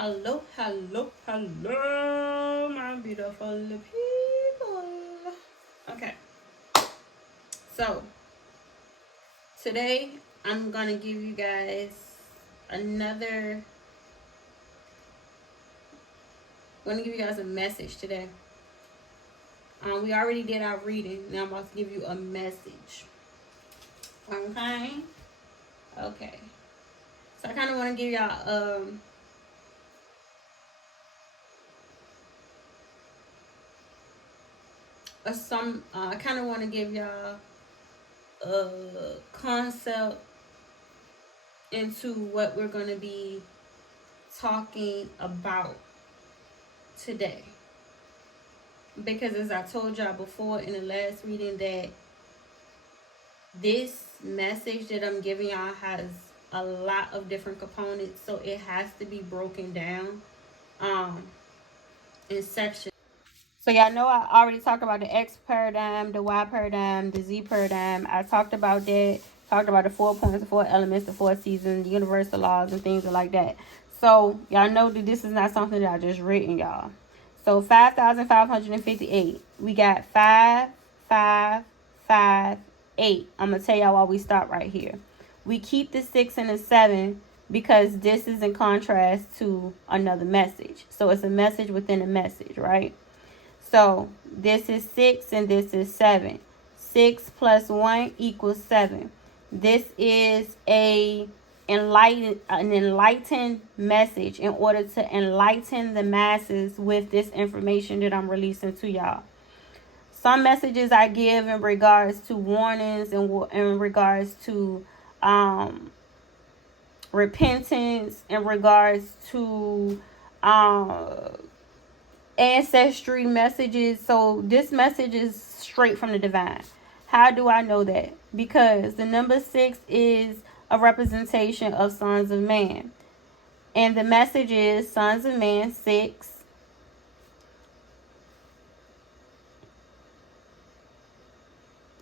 Hello, hello, hello, my beautiful people. Okay, so today I'm gonna give you guys another. I'm gonna give you guys a message today. We already did our reading. Now I'm about to give you a message. Okay. Okay. So I kind of want to give y'all I kind of want to give y'all a concept into what we're going to be talking about today, because as I told y'all before in the last reading, that this message that I'm giving y'all has a lot of different components, so it has to be broken down in sections. So y'all know I already talked about the X paradigm, the Y paradigm, the Z paradigm. I talked about that. Talked about the 4 points, the 4 elements, the 4 seasons, the universal laws, and things like that. So y'all know that this is not something that I just written, y'all. So 5,558. We got 5, 5, 5, 8. I'm gonna tell y'all why we stop right here. We keep the 6 and the 7 because this is in contrast to another message. So it's a message within a message, right? So this is 6 and this is 7. 6 plus 1 equals 7. This is an enlightened message in order to enlighten the masses with this information that I'm releasing to y'all. Some messages I give in regards to warnings and in regards to repentance, in regards to ancestry messages. So this message is straight from the divine. How do I know that? Because the number 6 is a representation of sons of man, and the message is sons of man 6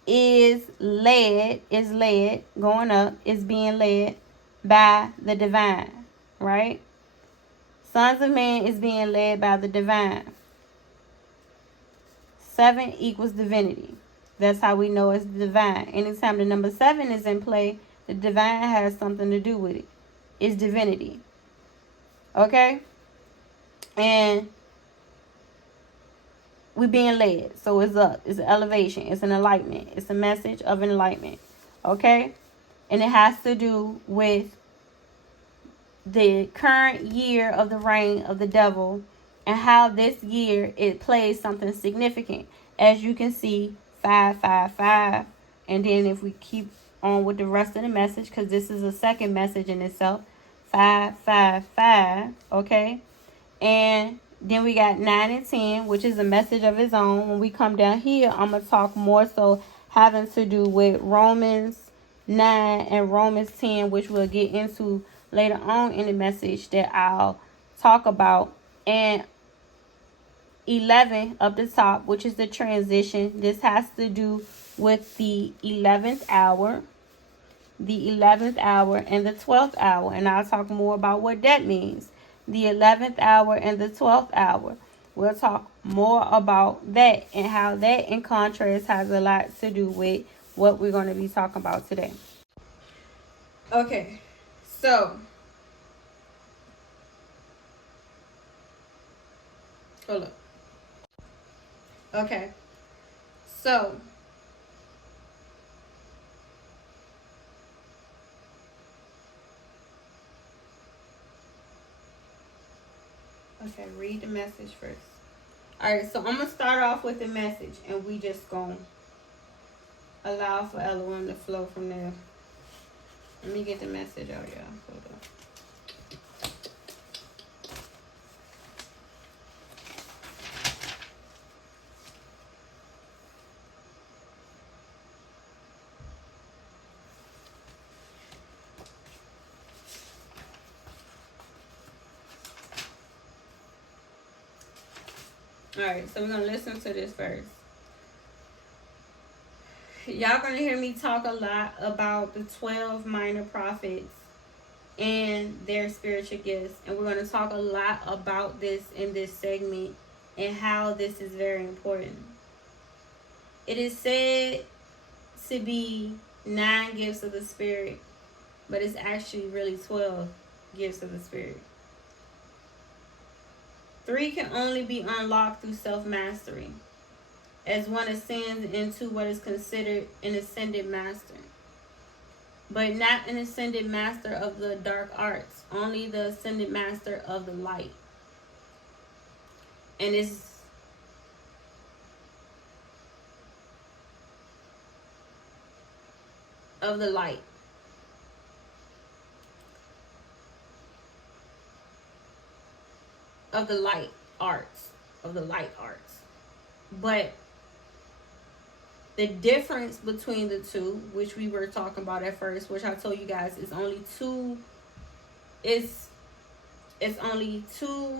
is led going up, is being led by the divine, right? Sons of man is being led by the divine. 7 equals divinity. That's how we know it's divine. Anytime the number 7 is in play, the divine has something to do with it. It's divinity. Okay? And we being led. So it's up. It's an elevation. It's an enlightenment. It's a message of enlightenment. Okay? And it has to do with the current year of the reign of the devil and how this year it plays something significant. As you can see, 555, and then if we keep on with the rest of the message, because this is a second message in itself, 555, okay? And then we got 9 and 10, which is a message of its own. When we come down here, I'm going to talk more so having to do with Romans 9 and Romans 10, which we'll get into later on in the message that I'll talk about. And 11 up the top, which is the transition. This has to do with the 11th hour, and the 12th hour. And I'll talk more about what that means. The 11th hour and the 12th hour. We'll talk more about that and how that in contrast has a lot to do with what we're going to be talking about today. Okay, so hold up. Okay, so okay, read the message first. Alright, so I'm going to start off with the message, and we just going to allow for Elohim to flow from there. Let me get the message out, y'all. Hold on. Alright, so we're going to listen to this first. Y'all going to hear me talk a lot about the 12 minor prophets and their spiritual gifts. And we're going to talk a lot about this in this segment and how this is very important. It is said to be 9 gifts of the Spirit, but it's actually really 12 gifts of the Spirit. 3 can only be unlocked through self-mastery, as one ascends into what is considered an ascended master, but not an ascended master of the dark arts, only the ascended master of the light. And it's of the light. Of the light arts. Of the light arts. But the difference between the two, which we were talking about at first, which I told you guys is only two, it's only two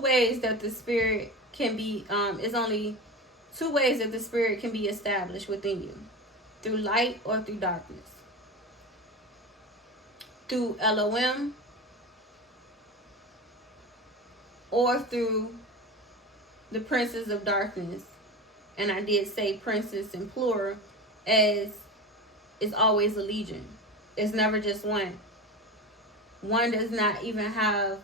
ways that the spirit can be it's only 2 ways that the spirit can be established within you: through light or through darkness. Through Elohim or through the princes of darkness. And I did say princess in plural, as it's always a legion. It's never just one. One does not even have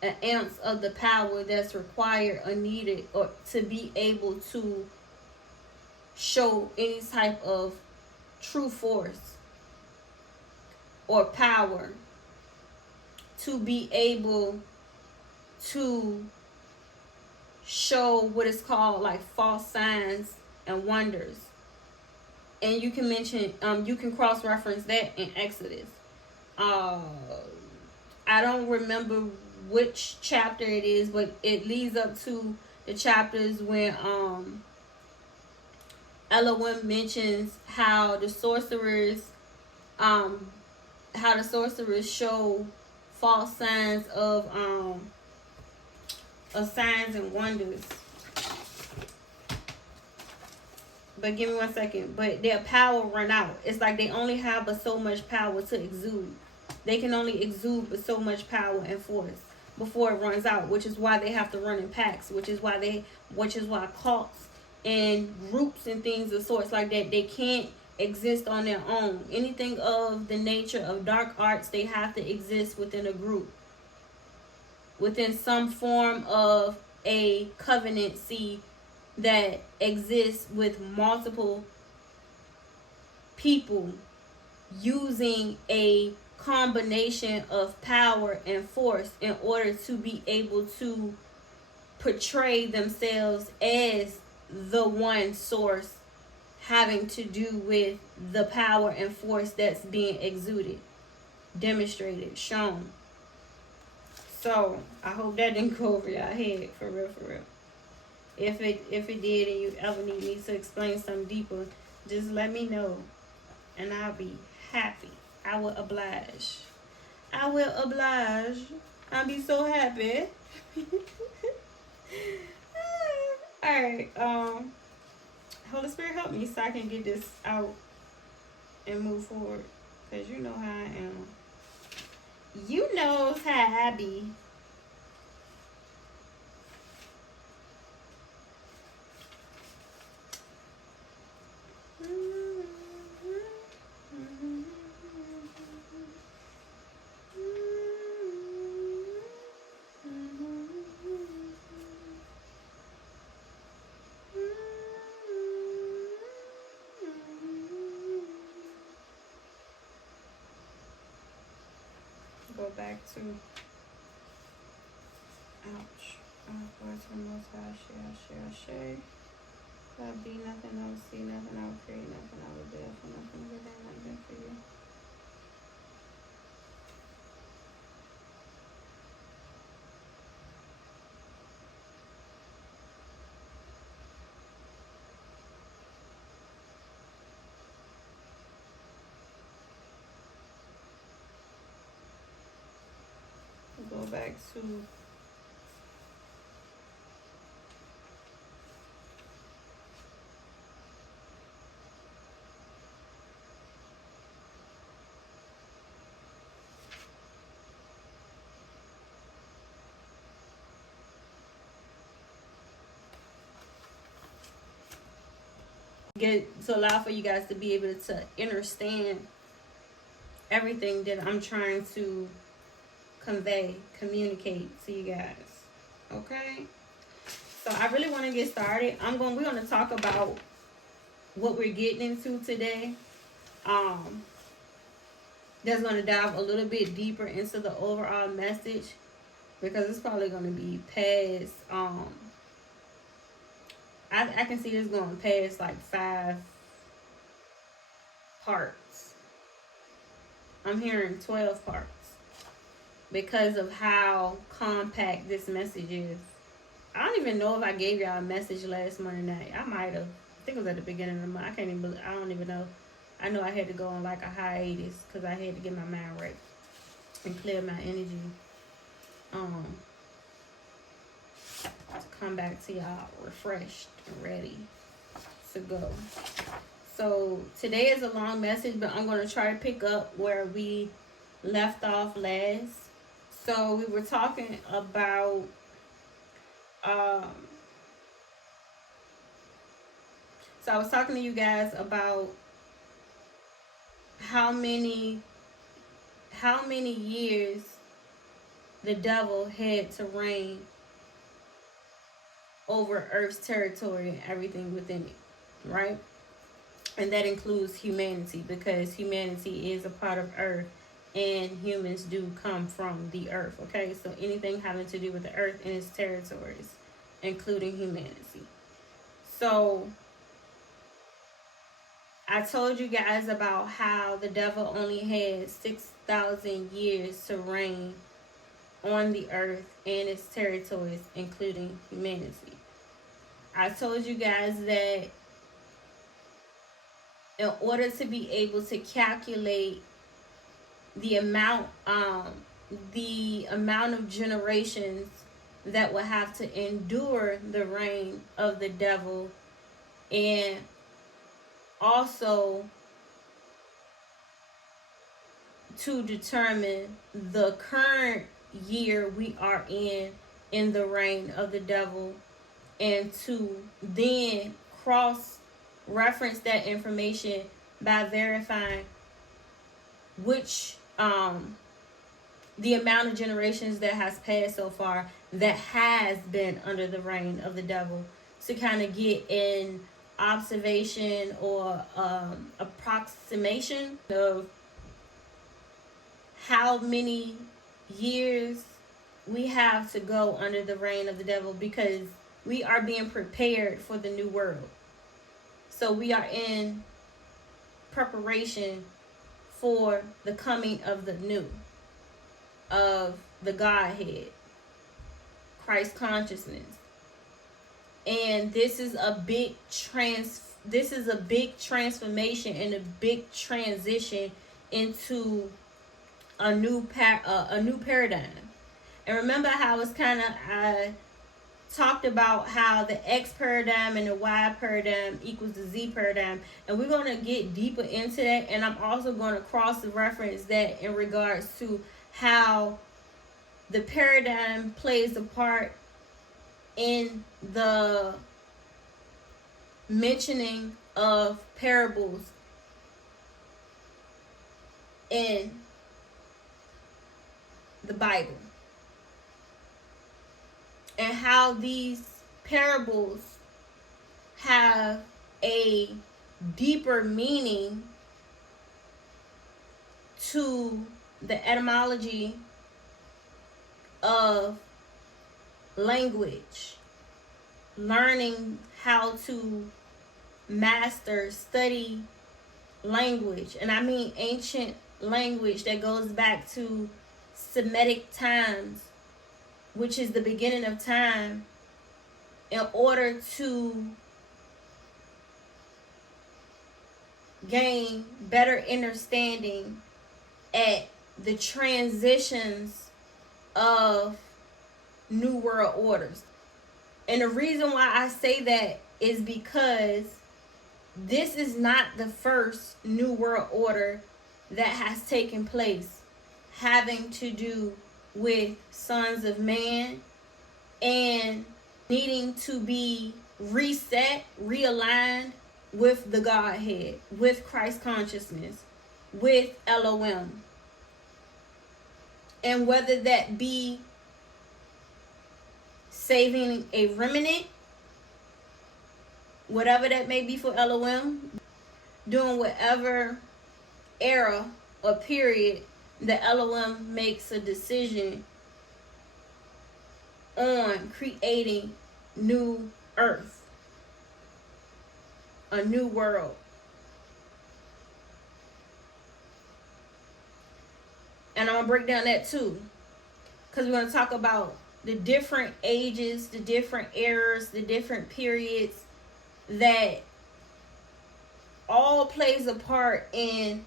an ounce of the power that's required or needed or to be able to show any type of true force or power to be able to show what is called like false signs and wonders. And you can mention you can cross-reference that in Exodus. I don't remember which chapter it is, but it leads up to the chapters when Elohim mentions how the sorcerers show false signs of signs and wonders. But give me 1 second. But their power run out. It's like they only have but so much power to exude. They can only exude but so much power and force before it runs out, which is why they have to run in packs, which is why cults and groups and things of sorts like that, they can't exist on their own. Anything of the nature of dark arts, they have to exist within a group, within some form of a covenancy that exists with multiple people using a combination of power and force in order to be able to portray themselves as the one source having to do with the power and force that's being exuded, demonstrated, shown. So I hope that didn't go over your head, for real, for real. If it did and you ever need me to explain something deeper, just let me know and I'll be happy. I will oblige. I'll be so happy. Alright, Holy Spirit, help me so I can get this out and move forward. Because you know how I am. You know how I be. Go back to ouch. Glory to the Most High, share. God be nothing, I will see nothing, I will create nothing, I will bear for nothing, everything I've been for you. Go back to to allow for you guys to be able to understand everything that I'm trying to communicate to you guys. Okay? So I really want to get started. We're going to talk about what we're getting into today. That's going to dive a little bit deeper into the overall message, because it's probably going to be past, I can see this going past like 5 parts. I'm hearing 12 parts because of how compact this message is. I don't even know if I gave y'all a message last Monday night. I might have. I think it was at the beginning of the month. I don't even know. I know I had to go on like a hiatus because I had to get my mind right and clear my energy. To come back to y'all refreshed and ready to go. So today is a long message, but I'm going to try to pick up where we left off last. So we were talking about so I was talking to you guys about how many years the devil had to reign over Earth's territory and everything within it, right? And that includes humanity, because humanity is a part of Earth and humans do come from the Earth, okay? So anything having to do with the Earth and its territories, including humanity. So I told you guys about how the devil only had 6,000 years to reign on the Earth and its territories, including humanity. I told you guys that in order to be able to calculate the amount of generations that will have to endure the reign of the devil, and also to determine the current year we are in the reign of the devil, and to then cross-reference that information by verifying which the amount of generations that has passed so far that has been under the reign of the devil, to kind of get an observation or approximation of how many years we have to go under the reign of the devil, because we are being prepared for the new world. So we are in preparation for the coming of the new, of the Godhead, Christ consciousness. And this is a big transformation and a big transition into a new paradigm. And remember how it's kind of talked about how the X paradigm and the Y paradigm equals the Z paradigm, and we're going to get deeper into that. And I'm also going to cross-reference that in regards to how the paradigm plays a part in the mentioning of parables in the Bible, and how these parables have a deeper meaning to the etymology of language, learning how to study language. And I mean ancient language that goes back to Semitic times, which is the beginning of time, in order to gain better understanding at the transitions of new world orders. And the reason why I say that is because this is not the first new world order that has taken place having to do with sons of man and needing to be reset, realigned, with the Godhead, with Christ consciousness, with Elohim. And whether that be saving a remnant, whatever that may be for Elohim, doing whatever era or period the Elohim makes a decision on creating new earth, a new world. And I'm going to break down that too, because we're going to talk about the different ages, the different eras, the different periods that all plays a part in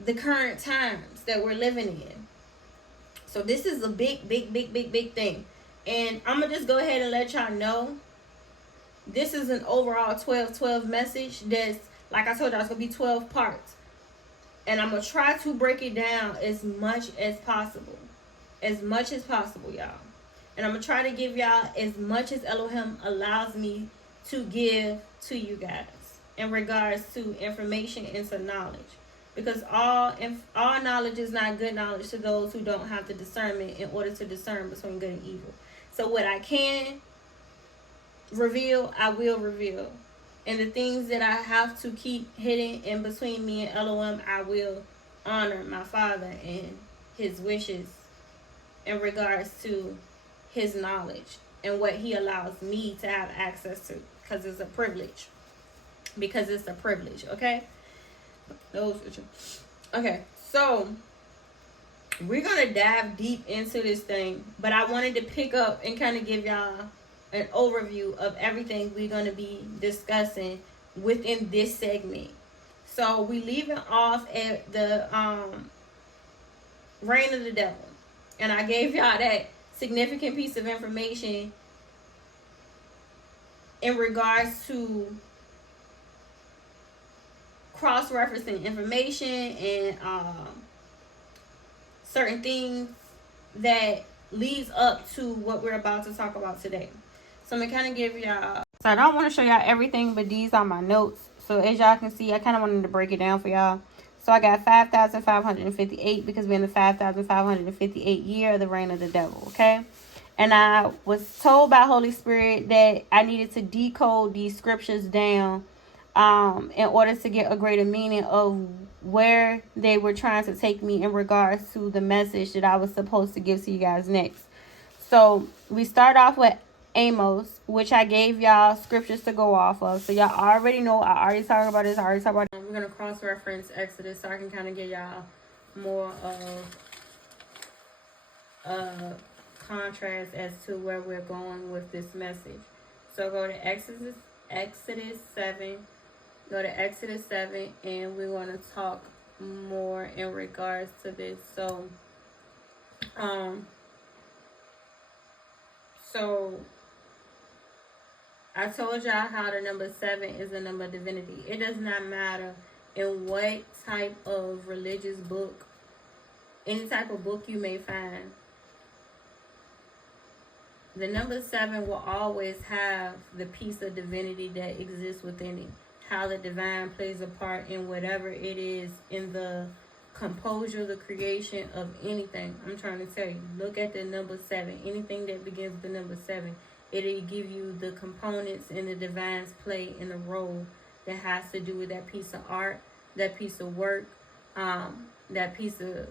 the current times that we're living in. So this is a big thing. And I'm going to just go ahead and let y'all know, this is an overall 12-12 message that's, like I told y'all, it's going to be 12 parts. And I'm going to try to break it down as much as possible. As much as possible, y'all. And I'm going to try to give y'all as much as Elohim allows me to give to you guys in regards to information and to knowledge. Because all knowledge is not good knowledge to those who don't have the discernment in order to discern between good and evil. So what I can reveal, I will reveal. And the things that I have to keep hidden in between me and Elohim, I will honor my Father and his wishes in regards to his knowledge and what he allows me to have access to. Because it's a privilege. Okay? Okay, so we're going to dive deep into this thing. But I wanted to pick up and kind of give y'all an overview of everything we're going to be discussing within this segment. So we leaving off at the reign of the devil. And I gave y'all that significant piece of information in regards to cross-referencing information and certain things that leads up to what we're about to talk about today. So I'm going to kind of give y'all... So I don't want to show y'all everything, but these are my notes. So as y'all can see, I kind of wanted to break it down for y'all. So I got 5,558 because we're in the 5,558 year of the reign of the devil, okay? And I was told by Holy Spirit that I needed to decode these scriptures down in order to get a greater meaning of where they were trying to take me in regards to the message that I was supposed to give to you guys next. So we start off with Amos, which I gave y'all scriptures to go off of. So y'all already know, I already talked about this. We're going to cross-reference Exodus so I can kind of give y'all more of contrast as to where we're going with this message. So go to Exodus 7. Go to Exodus 7, and we're going to talk more in regards to this. So I told y'all how the number 7 is a number of divinity. It does not matter in what type of religious book, any type of book you may find. The number 7 will always have the piece of divinity that exists within it. How the divine plays a part in whatever it is in the composure, the creation of anything. I'm trying to tell you, look at the number 7. Anything that begins with the number 7, it'll give you the components and the divine's play in the role that has to do with that piece of art, that piece of work, that piece of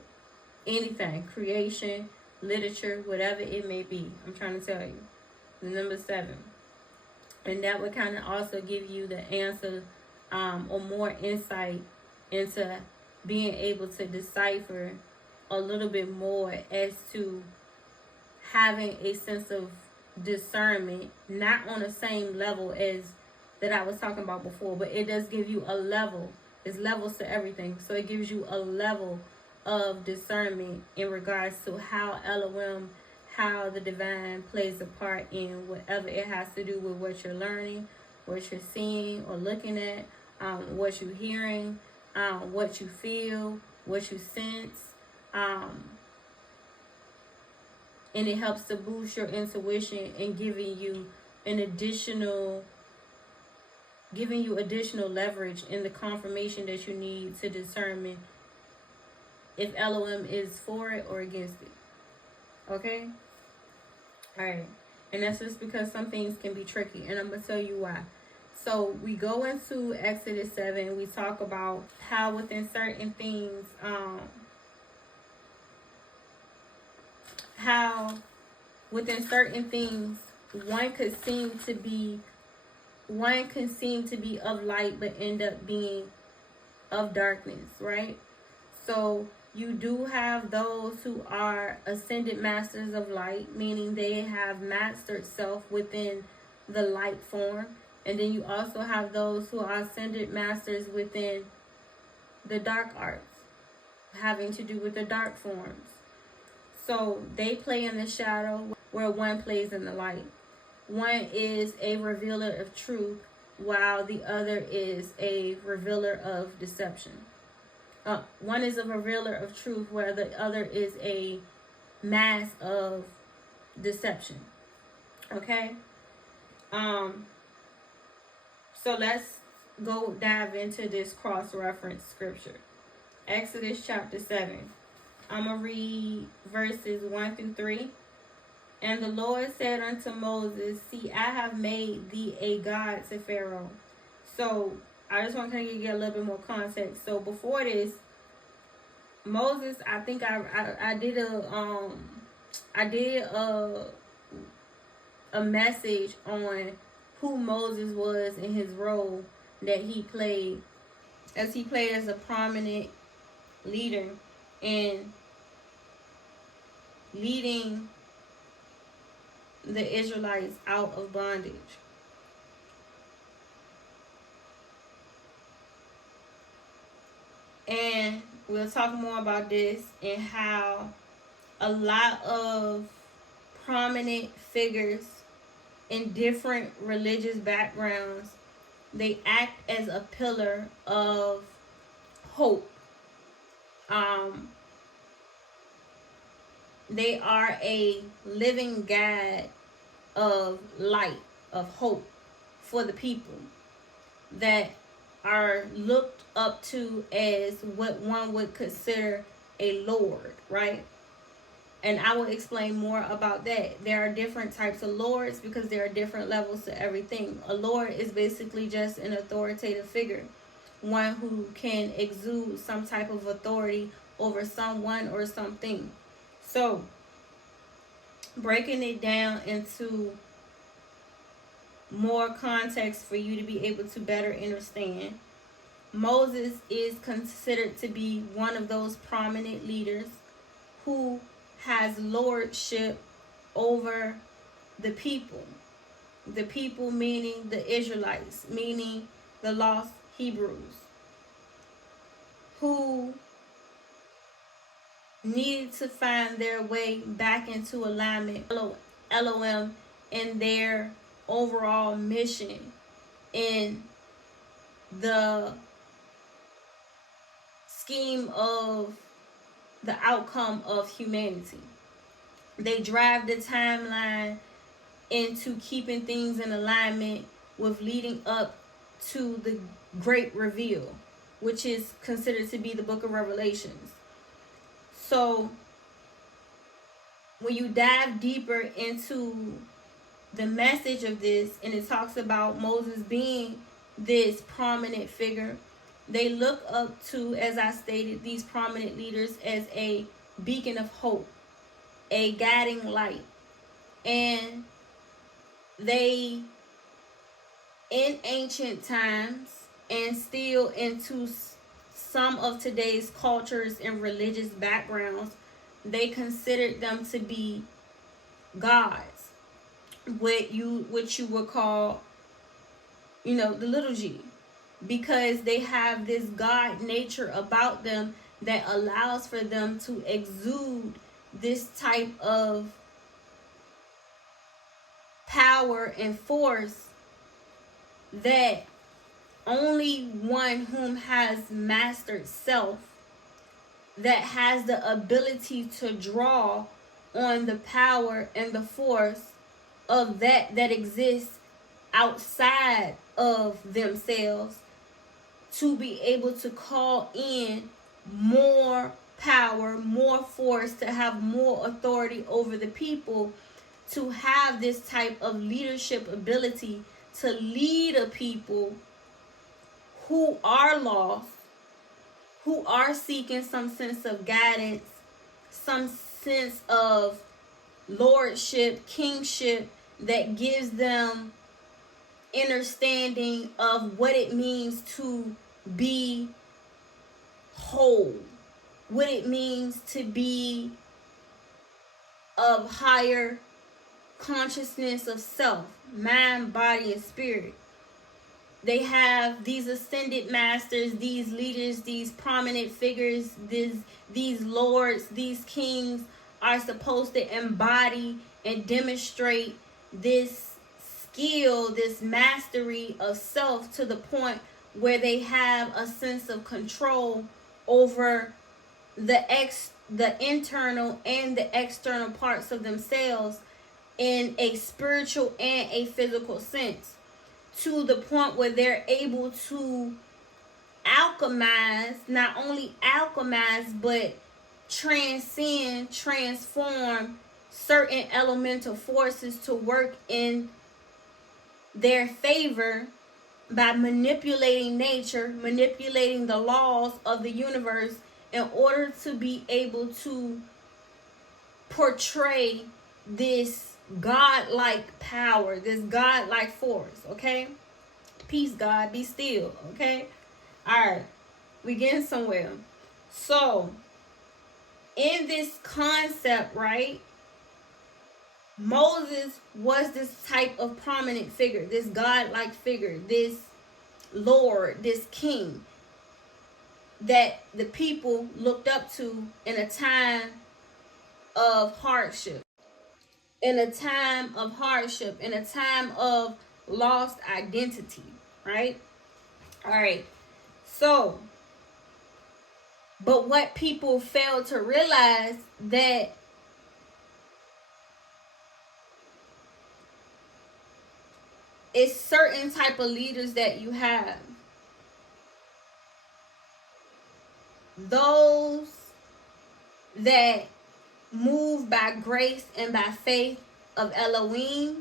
anything, creation, literature, whatever it may be. I'm trying to tell you, the number 7. And that would kind of also give you the answer or more insight into being able to decipher a little bit more as to having a sense of discernment, not on the same level as that I was talking about before, but it does give you a level. It's levels to everything. So it gives you a level of discernment in regards to how Elohim, how the divine plays a part in whatever it has to do with what you're learning, what you're seeing or looking at, what you're hearing, what you feel, what you sense. And it helps to boost your intuition and giving you an additional giving you additional leverage in the confirmation that you need to determine if Elohim is for it or against it. Okay? Alright. And that's just because some things can be tricky. And I'm going to tell you why. So we go into Exodus 7. We talk about how within certain things, one can seem to be of light but end up being of darkness, right? So you do have those who are ascended masters of light, meaning they have mastered self within the light form. And then you also have those who are ascended masters within the dark arts, having to do with the dark forms. So they play in the shadow where one plays in the light. One is a revealer of truth, while the other is a revealer of deception. One is a revealer of truth, where the other is a mask of deception. Okay? So let's go dive into this cross-reference scripture. Exodus chapter 7. I'm going to read verses 1 through 3. And the Lord said unto Moses, see, I have made thee a god to Pharaoh. So I just want to kind of give you a little bit more context. So before this, Moses, I think I did a message on who Moses was and his role that he played, as he played as a prominent leader in leading the Israelites out of bondage. And we'll talk more about this and how a lot of prominent figures in different religious backgrounds, they act as a pillar of hope. They are a living guide of light, of hope for the people that are looked up to as what one would consider a lord, right? And I will explain more about that. There are different types of lords because there are different levels to everything. A lord is basically just an authoritative figure, one who can exude some type of authority over someone or something. So, breaking it down into more context for you to be able to better understand, Moses is considered to be one of those prominent leaders who has lordship over the people. The people meaning the Israelites, meaning the lost Hebrews, who needed to find their way back into alignment with Elohim and their overall mission in the scheme of the outcome of humanity. They drive the timeline into keeping things in alignment with leading up to the great reveal, which is considered to be the book of Revelations. So when you dive deeper into the message of this, and it talks about Moses being this prominent figure, they look up to, as I stated, these prominent leaders as a beacon of hope, a guiding light. And they, in ancient times, and still into some of today's cultures and religious backgrounds, they considered them to be gods, what you would call, the little g, because they have this God nature about them that allows for them to exude this type of power and force that only one whom has mastered self, that has the ability to draw on the power and the force of that exists outside of themselves to be able to call in more power, more force, to have more authority over the people, to have this type of leadership ability to lead a people who are lost, who are seeking some sense of guidance, some sense of lordship, kingship, that gives them understanding of what it means to be whole, what it means to be of higher consciousness of self, mind, body, and spirit. They have these ascended masters, these leaders, these prominent figures, these lords, these kings are supposed to embody and demonstrate this skill, this mastery of self, to the point where they have a sense of control over the internal and the external parts of themselves in a spiritual and a physical sense, to the point where they're able to alchemize, not only alchemize, but transcend, transform certain elemental forces to work in their favor by manipulating nature, manipulating the laws of the universe, in order to be able to portray this godlike power, this godlike force. Okay, peace, God, be still. Okay, all right, we getting somewhere. So in this concept, right, Moses was this type of prominent figure, this godlike figure, this lord, this king that the people looked up to in a time of hardship, in a time of hardship, in a time of lost identity, right? All right. So, but what people fail to realize, that it's certain type of leaders that you have. Those that move by grace and by faith of Elohim,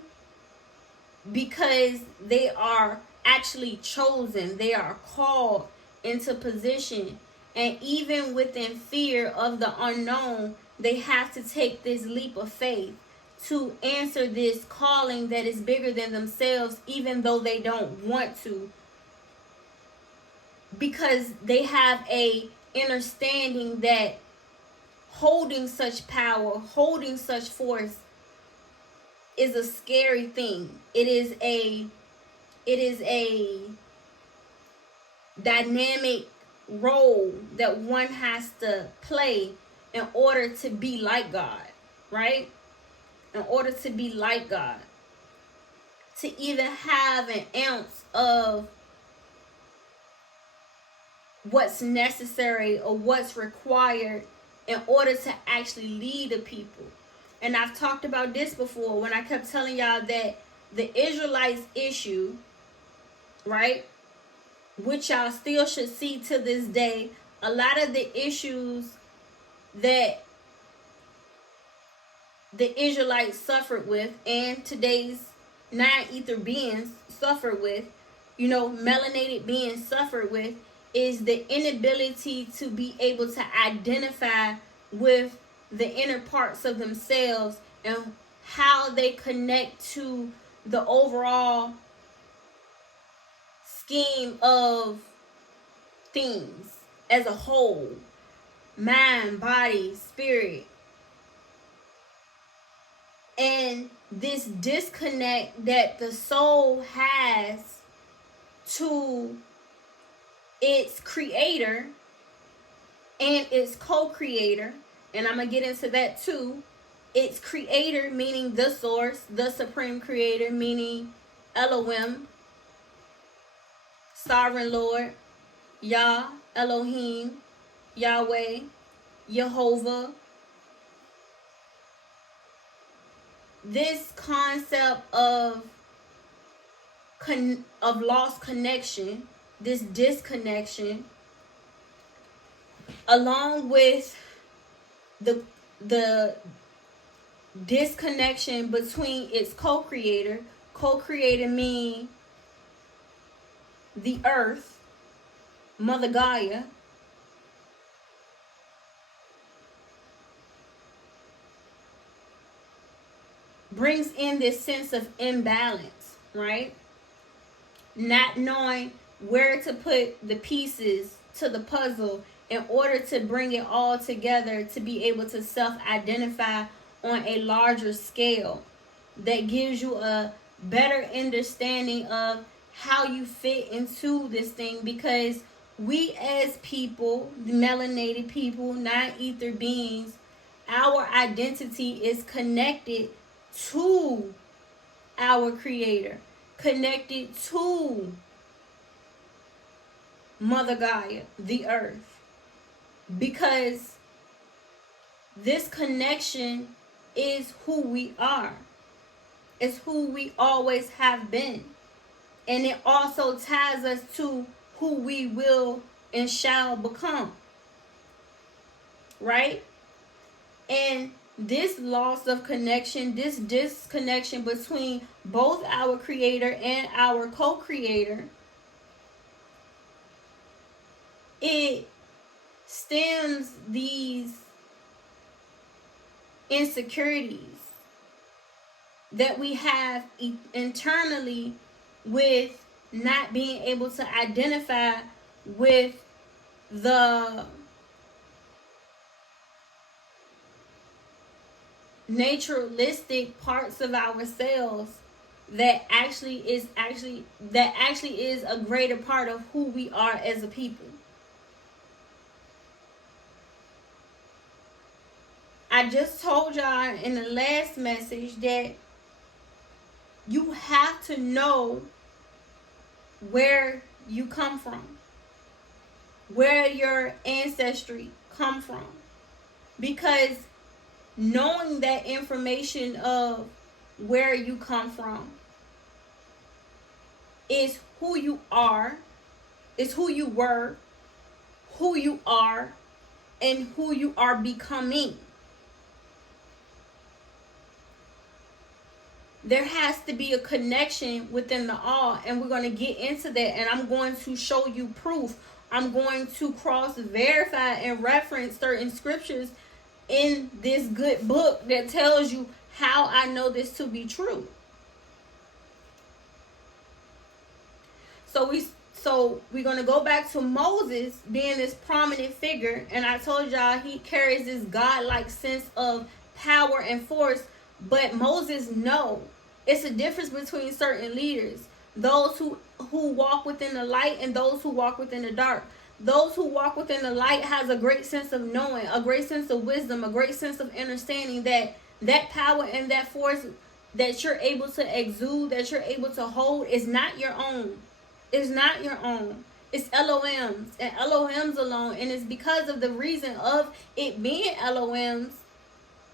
because they are actually chosen, they are called into position, and even within fear of the unknown, they have to take this leap of faith to answer this calling that is bigger than themselves, even though they don't want to, because they have a understanding that holding such power, holding such force is a scary thing. It is a dynamic role that one has to play in order to be like God, right? In order to be like God, to even have an ounce of what's necessary or what's required in order to actually lead the people. And I've talked about this before when I kept telling y'all that the Israelites issue, right, which y'all still should see to this day, a lot of the issues that the Israelites suffered with, and today's non-ether beings suffered with, melanated beings suffered with, is the inability to be able to identify with the inner parts of themselves and how they connect to the overall scheme of things as a whole, mind, body, spirit. And this disconnect that the soul has to its creator and its co-creator, and I'm going to get into that too. Its creator, meaning the source, the supreme creator, meaning Elohim, sovereign Lord, Yah, Elohim, Yahweh, Jehovah. This concept of lost connection, this disconnection, along with the disconnection between its co-creator. Co-creator mean the earth, Mother Gaia, brings in this sense of imbalance, right? Not knowing where to put the pieces to the puzzle in order to bring it all together to be able to self-identify on a larger scale that gives you a better understanding of how you fit into this thing. Because we as people, the melanated people, non-ether beings, our identity is connected to our creator, connected to Mother Gaia, the earth, because this connection is who we are. It's who we always have been. And it also ties us to who we will and shall become. Right? And this loss of connection, this disconnection between both our creator and our co-creator, it stems these insecurities that we have internally with not being able to identify with the naturalistic parts of ourselves that actually is a greater part of who we are as a people. I just told y'all in the last message that you have to know where you come from, where your ancestry come from, because knowing that information of where you come from is who you are, is who you were, who you are, and who you are becoming. There has to be a connection within the all, and we're going to get into that, and I'm going to show you proof. I'm going to cross-verify and reference certain scriptures in this good book that tells you how I know this to be true. So we're going to go back to Moses being this prominent figure, and I told y'all he carries this godlike sense of power and force, but Moses knows. It's a difference between certain leaders, those who walk within the light and those who walk within the dark. Those who walk within the light has a great sense of knowing, a great sense of wisdom, a great sense of understanding that power and that force that you're able to exude, that you're able to hold, is not your own. It's not your own. It's Elohim's and Elohim's alone. And it's because of the reason of it being Elohim's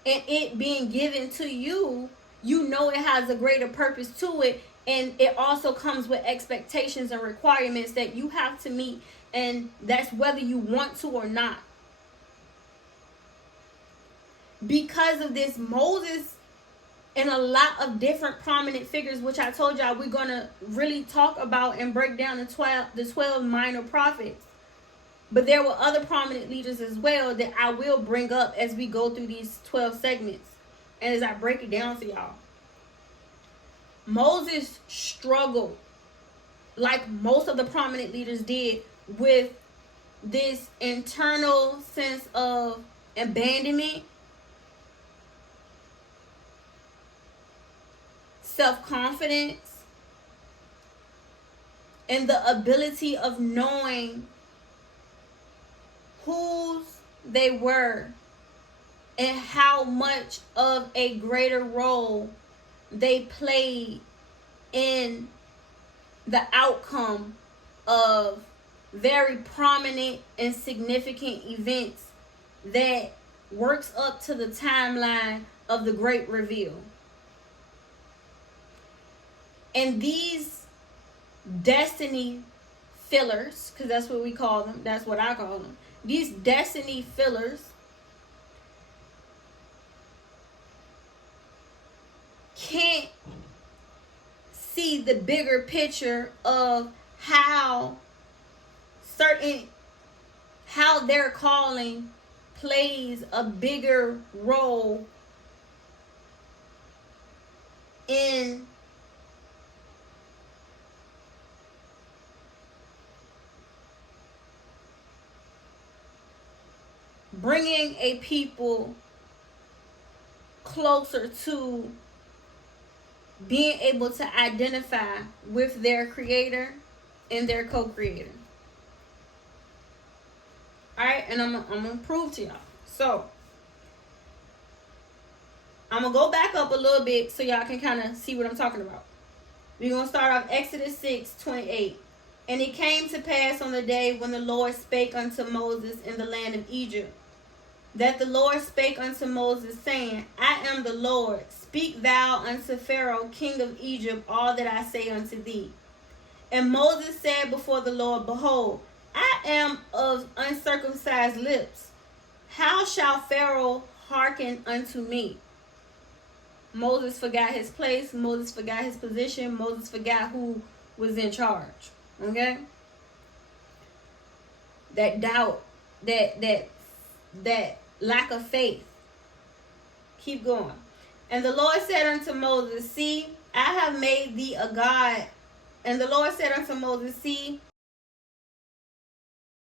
and it being given to you, you know it has a greater purpose to it, and it also comes with expectations and requirements that you have to meet, and that's whether you want to or not. Because of this, Moses and a lot of different prominent figures, which I told y'all we're going to really talk about and break down the 12 minor prophets. But there were other prominent leaders as well that I will bring up as we go through these 12 segments. And as I break it down for y'all, Moses struggled, like most of the prominent leaders did, with this internal sense of abandonment, self-confidence, and the ability of knowing whose they were and how much of a greater role they played in the outcome of very prominent and significant events that works up to the timeline of the great reveal. And these destiny fillers, because that's what we call them. That's what I call them. These destiny fillers can't see the bigger picture of how their calling plays a bigger role in bringing a people closer to being able to identify with their creator and their co-creator. Alright, and I'm gonna prove to y'all. So I'm gonna go back up a little bit so y'all can kind of see what I'm talking about. We're gonna start off Exodus 6:28. And it came to pass on the day when the Lord spake unto Moses in the land of Egypt, that the Lord spake unto Moses, saying, I am the Lord. Speak thou unto Pharaoh, king of Egypt, all that I say unto thee. And Moses said before the Lord, Behold, I am of uncircumcised lips. How shall Pharaoh hearken unto me? Moses forgot his place. Moses forgot his position. Moses forgot who was in charge. Okay? That doubt, that lack of faith. Keep going. And the Lord said unto Moses, See, I have made thee a God. And the Lord said unto Moses, See,